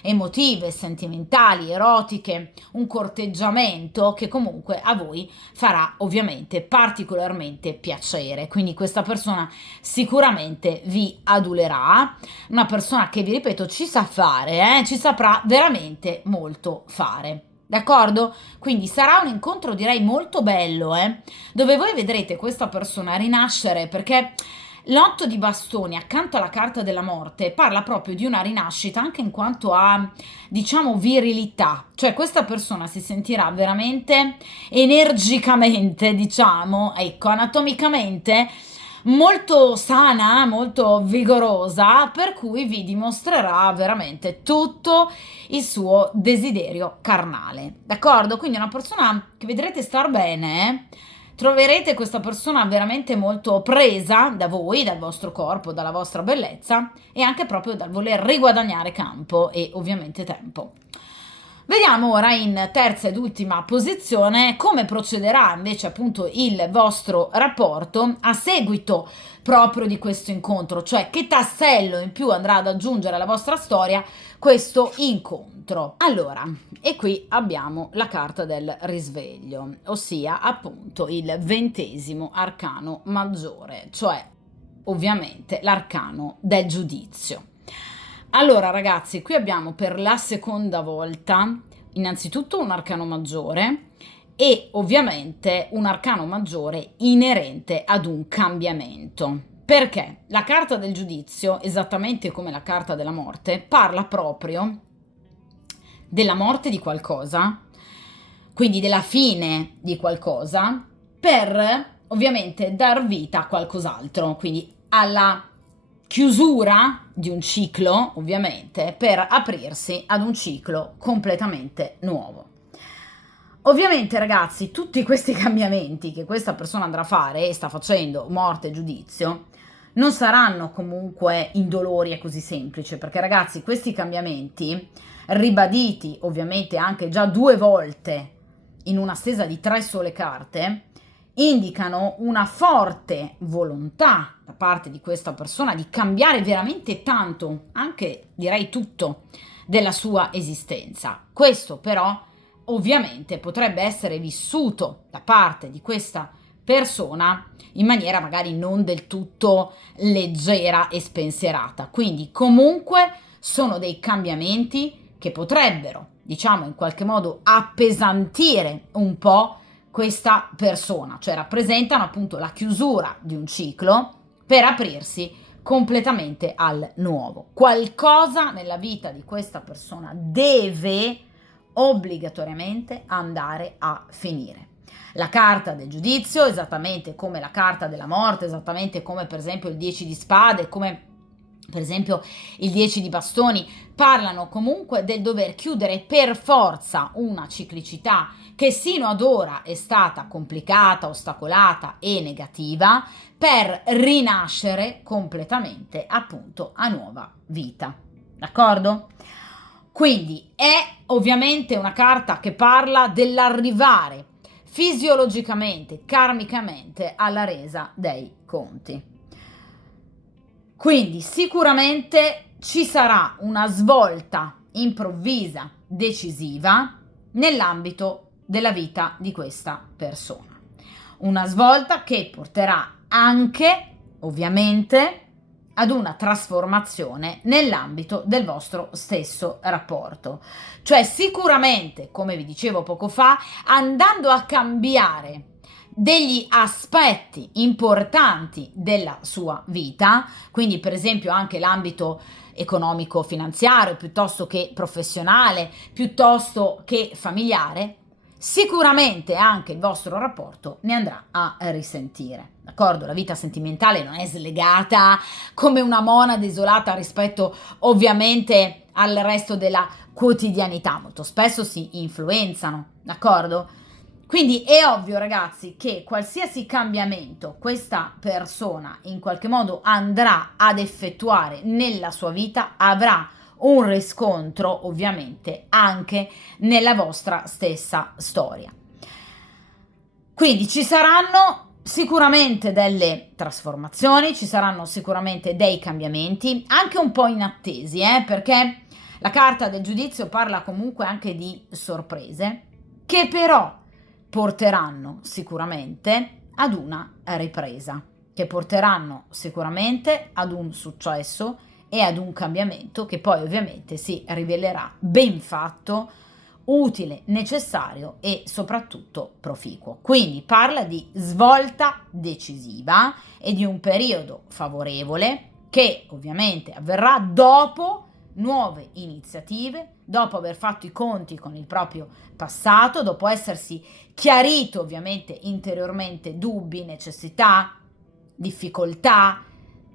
emotive, sentimentali, erotiche, un corteggiamento che comunque a voi farà ovviamente particolarmente piacere, quindi questa persona sicuramente vi adulerà, una persona che vi ripeto ci sa fare, ci saprà veramente molto fare. D'accordo? Quindi sarà un incontro direi molto bello, dove voi vedrete questa persona rinascere, perché l'otto di bastoni accanto alla carta della morte parla proprio di una rinascita anche in quanto a, diciamo, virilità, cioè questa persona si sentirà veramente energicamente, diciamo, ecco, anatomicamente molto sana, molto vigorosa, per cui vi dimostrerà veramente tutto il suo desiderio carnale, d'accordo? Quindi è una persona che vedrete star bene, troverete questa persona veramente molto presa da voi, dal vostro corpo, dalla vostra bellezza e anche proprio dal voler riguadagnare campo e ovviamente tempo. Vediamo ora in terza ed ultima posizione come procederà invece appunto il vostro rapporto a seguito proprio di questo incontro, cioè che tassello in più andrà ad aggiungere alla vostra storia questo incontro. Allora, e qui abbiamo la carta del risveglio, ossia appunto il 20° arcano maggiore, cioè ovviamente l'arcano del giudizio. Allora ragazzi, qui abbiamo per la seconda volta innanzitutto un arcano maggiore e ovviamente un arcano maggiore inerente ad un cambiamento. Perché la carta del giudizio, esattamente come la carta della morte, parla proprio della morte di qualcosa, quindi della fine di qualcosa, per ovviamente dar vita a qualcos'altro, quindi alla chiusura di un ciclo, ovviamente, per aprirsi ad un ciclo completamente nuovo. Ovviamente, ragazzi, tutti questi cambiamenti che questa persona andrà a fare e sta facendo, morte e giudizio, non saranno comunque indolori e così semplici, perché ragazzi, questi cambiamenti, ribaditi ovviamente anche già 2 volte in una stesa di 3 sole carte, indicano una forte volontà da parte di questa persona di cambiare veramente tanto, anche direi tutto, della sua esistenza. Questo però ovviamente potrebbe essere vissuto da parte di questa persona in maniera magari non del tutto leggera e spensierata. Quindi comunque sono dei cambiamenti che potrebbero, diciamo, in qualche modo appesantire un po' questa persona, cioè rappresentano appunto la chiusura di un ciclo per aprirsi completamente al nuovo. Qualcosa nella vita di questa persona deve obbligatoriamente andare a finire. La carta del giudizio, esattamente come la carta della morte, esattamente come per esempio il 10 di spade, come per esempio il 10 di bastoni, parlano comunque del dover chiudere per forza una ciclicità che sino ad ora è stata complicata, ostacolata e negativa, per rinascere completamente appunto a nuova vita. D'accordo? Quindi è ovviamente una carta che parla dell'arrivare fisiologicamente, karmicamente alla resa dei conti. Quindi sicuramente ci sarà una svolta improvvisa, decisiva, nell'ambito della vita di questa persona. Una svolta che porterà anche, ovviamente, ad una trasformazione nell'ambito del vostro stesso rapporto. Cioè sicuramente, come vi dicevo poco fa, andando a cambiare degli aspetti importanti della sua vita, quindi per esempio anche l'ambito economico-finanziario, piuttosto che professionale, piuttosto che familiare, sicuramente anche il vostro rapporto ne andrà a risentire. D'accordo? La vita sentimentale non è slegata come una monade isolata rispetto ovviamente al resto della quotidianità, molto spesso si influenzano, d'accordo? Quindi è ovvio, ragazzi, che qualsiasi cambiamento questa persona in qualche modo andrà ad effettuare nella sua vita avrà un riscontro ovviamente anche nella vostra stessa storia. Quindi ci saranno sicuramente delle trasformazioni, ci saranno sicuramente dei cambiamenti, anche un po' inattesi, perché la carta del giudizio parla comunque anche di sorprese, che però porteranno sicuramente ad una ripresa, che porteranno sicuramente ad un successo e ad un cambiamento che poi ovviamente si rivelerà ben fatto, utile, necessario e soprattutto proficuo. Quindi parla di svolta decisiva e di un periodo favorevole che ovviamente avverrà dopo nuove iniziative, dopo aver fatto i conti con il proprio passato, dopo essersi chiarito ovviamente interiormente dubbi, necessità, difficoltà,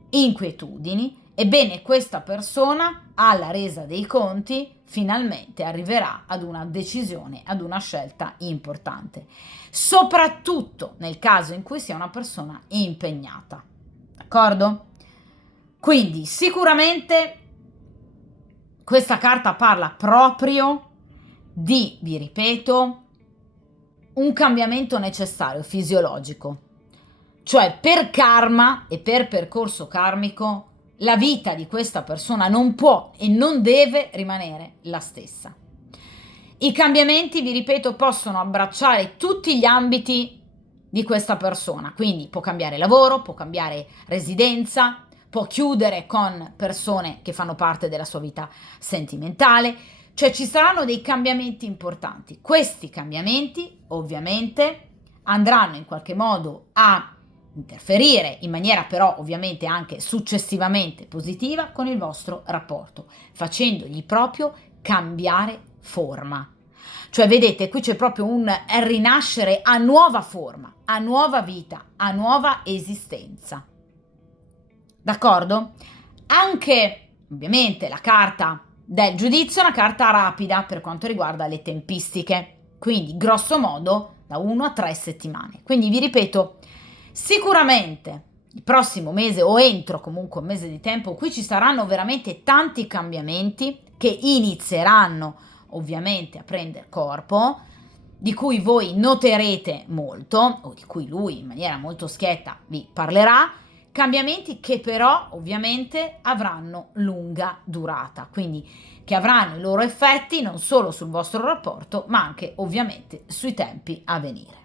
inquietudini. Ebbene, questa persona alla resa dei conti finalmente arriverà ad una decisione, ad una scelta importante, soprattutto nel caso in cui sia una persona impegnata. D'accordo? Quindi sicuramente questa carta parla proprio di, vi ripeto, un cambiamento necessario, fisiologico. Cioè per karma e per percorso karmico la vita di questa persona non può e non deve rimanere la stessa. I cambiamenti, vi ripeto, possono abbracciare tutti gli ambiti di questa persona, quindi può cambiare lavoro, può cambiare residenza, può chiudere con persone che fanno parte della sua vita sentimentale, cioè ci saranno dei cambiamenti importanti. Questi cambiamenti ovviamente andranno in qualche modo a interferire in maniera però ovviamente anche successivamente positiva con il vostro rapporto, facendogli proprio cambiare forma. Cioè vedete, qui c'è proprio un rinascere a nuova forma, a nuova vita, a nuova esistenza. D'accordo? Anche ovviamente la carta del giudizio è una carta rapida per quanto riguarda le tempistiche, quindi grosso modo da 1 a 3 settimane. Quindi vi ripeto, sicuramente il prossimo mese o entro comunque un mese di tempo, qui ci saranno veramente tanti cambiamenti che inizieranno ovviamente a prendere corpo, di cui voi noterete molto, o di cui lui in maniera molto schietta vi parlerà, cambiamenti che però ovviamente avranno lunga durata, quindi che avranno i loro effetti non solo sul vostro rapporto, ma anche ovviamente sui tempi a venire.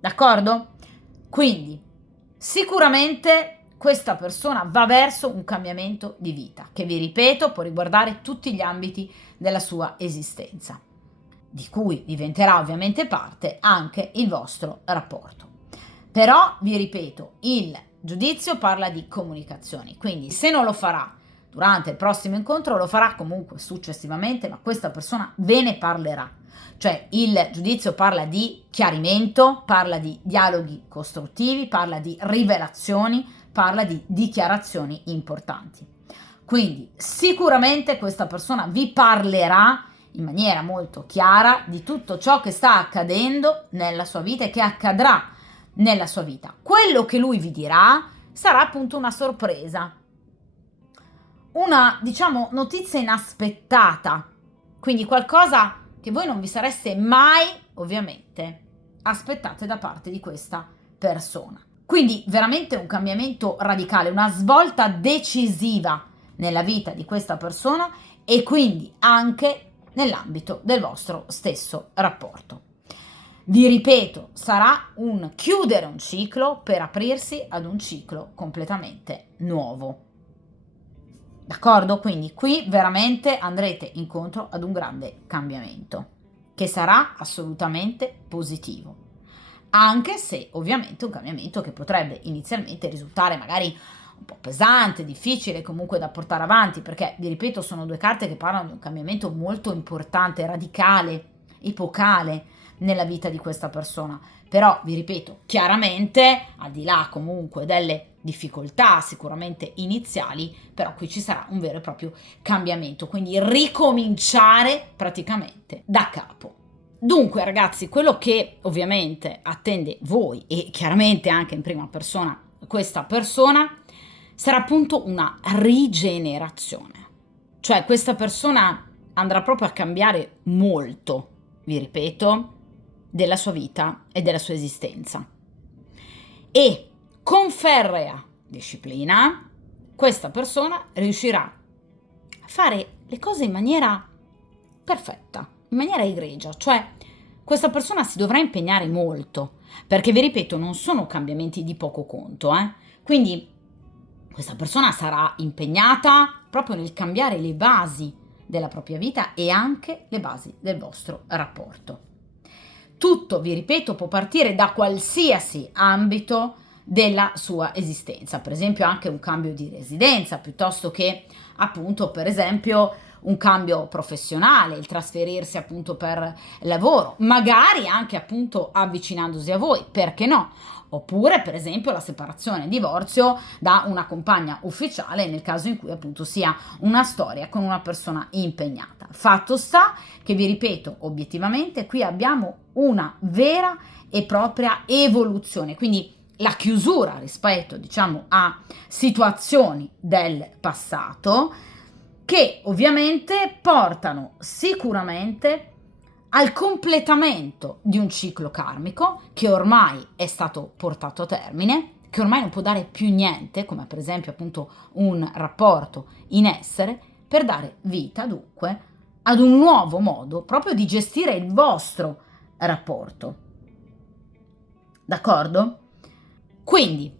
D'accordo? Quindi sicuramente questa persona va verso un cambiamento di vita, che vi ripeto può riguardare tutti gli ambiti della sua esistenza, di cui diventerà ovviamente parte anche il vostro rapporto. Però vi ripeto, il giudizio parla di comunicazioni, quindi se non lo farà durante il prossimo incontro, lo farà comunque successivamente, ma questa persona ve ne parlerà. Cioè il giudizio parla di chiarimento, parla di dialoghi costruttivi, parla di rivelazioni, parla di dichiarazioni importanti. Quindi sicuramente questa persona vi parlerà in maniera molto chiara di tutto ciò che sta accadendo nella sua vita e che accadrà nella sua vita. Quello che lui vi dirà sarà appunto una sorpresa, una, diciamo, notizia inaspettata, quindi qualcosa che voi non vi sareste mai, ovviamente, aspettate da parte di questa persona. Quindi veramente un cambiamento radicale, una svolta decisiva nella vita di questa persona e quindi anche nell'ambito del vostro stesso rapporto. Vi ripeto, sarà un chiudere un ciclo per aprirsi ad un ciclo completamente nuovo. D'accordo? Quindi qui veramente andrete incontro ad un grande cambiamento, che sarà assolutamente positivo. Anche se ovviamente un cambiamento che potrebbe inizialmente risultare magari un po' pesante, difficile comunque da portare avanti, perché vi ripeto sono due carte che parlano di un cambiamento molto importante, radicale, epocale nella vita di questa persona. Però vi ripeto, chiaramente, al di là comunque delle difficoltà sicuramente iniziali, però qui ci sarà un vero e proprio cambiamento, quindi ricominciare praticamente da capo. Dunque ragazzi, quello che ovviamente attende voi e chiaramente anche in prima persona questa persona sarà appunto una rigenerazione. Cioè questa persona andrà proprio a cambiare molto, vi ripeto, della sua vita e della sua esistenza. E con ferrea disciplina questa persona riuscirà a fare le cose in maniera perfetta, in maniera egregia, cioè questa persona si dovrà impegnare molto, perché vi ripeto non sono cambiamenti di poco conto, quindi questa persona sarà impegnata proprio nel cambiare le basi della propria vita e anche le basi del vostro rapporto. Tutto, vi ripeto, può partire da qualsiasi ambito della sua esistenza, per esempio anche un cambio di residenza, piuttosto che appunto per esempio un cambio professionale, il trasferirsi appunto per lavoro, magari anche appunto avvicinandosi a voi, perché no? Oppure per esempio la separazione, divorzio da una compagna ufficiale nel caso in cui appunto sia una storia con una persona impegnata. Fatto sta che vi ripeto, obiettivamente qui abbiamo una vera e propria evoluzione, quindi la chiusura rispetto diciamo a situazioni del passato che ovviamente portano sicuramente al completamento di un ciclo karmico che ormai è stato portato a termine, che ormai non può dare più niente, come per esempio appunto un rapporto in essere, per dare vita dunque ad un nuovo modo proprio di gestire il vostro rapporto. D'accordo? Quindi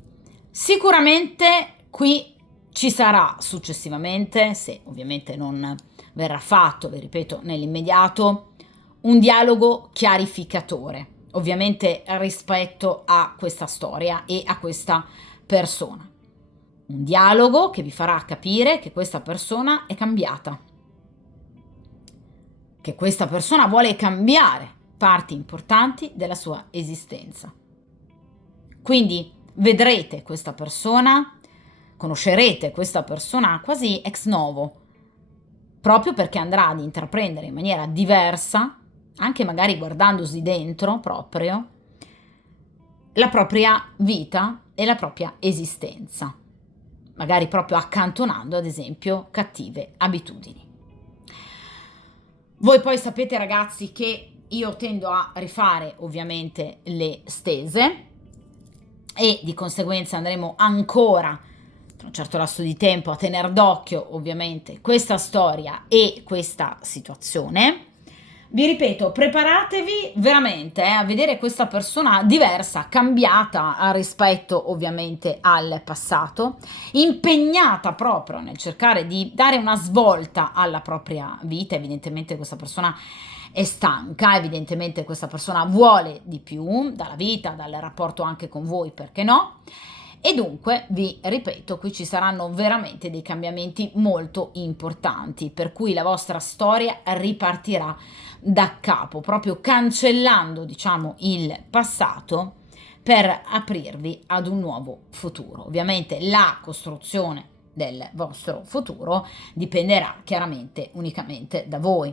sicuramente qui ci sarà successivamente, se ovviamente non verrà fatto, vi ripeto, nell'immediato, un dialogo chiarificatore, ovviamente rispetto a questa storia e a questa persona. Un dialogo che vi farà capire che questa persona è cambiata, che questa persona vuole cambiare parti importanti della sua esistenza. Quindi vedrete questa persona, conoscerete questa persona quasi ex novo, proprio perché andrà ad intraprendere in maniera diversa, anche magari guardandosi dentro proprio, la propria vita e la propria esistenza, magari proprio accantonando ad esempio cattive abitudini. Voi poi sapete ragazzi che io tendo a rifare ovviamente le stese e di conseguenza andremo ancora per un certo lasso di tempo a tenere d'occhio ovviamente questa storia e questa situazione. Vi ripeto, preparatevi veramente a vedere questa persona diversa, cambiata rispetto ovviamente al passato, impegnata proprio nel cercare di dare una svolta alla propria vita. Evidentemente questa persona è stanca, evidentemente questa persona vuole di più dalla vita, dal rapporto anche con voi, perché no? E dunque, vi ripeto, qui ci saranno veramente dei cambiamenti molto importanti, per cui la vostra storia ripartirà da capo, proprio cancellando, diciamo, il passato per aprirvi ad un nuovo futuro. Ovviamente la costruzione del vostro futuro dipenderà chiaramente unicamente da voi,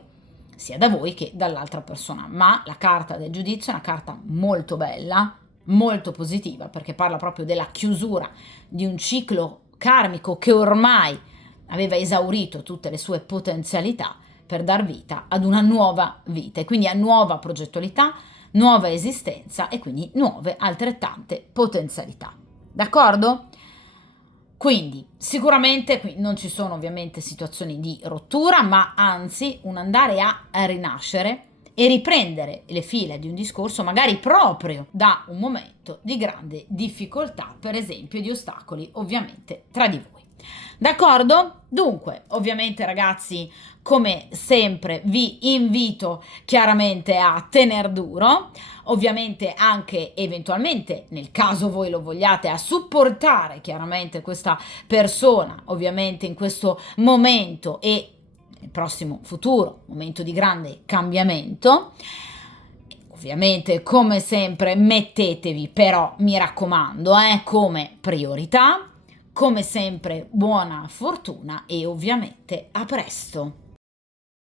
sia da voi che dall'altra persona, ma la carta del giudizio è una carta molto bella, molto positiva, perché parla proprio della chiusura di un ciclo karmico che ormai aveva esaurito tutte le sue potenzialità per dar vita ad una nuova vita e quindi a nuova progettualità, nuova esistenza e quindi nuove altrettante potenzialità. D'accordo? Quindi sicuramente qui non ci sono ovviamente situazioni di rottura, ma anzi un andare a rinascere e riprendere le fila di un discorso magari proprio da un momento di grande difficoltà, per esempio di ostacoli ovviamente tra di voi. D'accordo? Dunque, ovviamente ragazzi, come sempre vi invito chiaramente a tener duro, ovviamente anche eventualmente, nel caso voi lo vogliate, a supportare chiaramente questa persona, ovviamente in questo momento e nel prossimo futuro, momento di grande cambiamento. Ovviamente, come sempre, mettetevi però, mi raccomando, come priorità. Come sempre, buona fortuna e ovviamente a presto!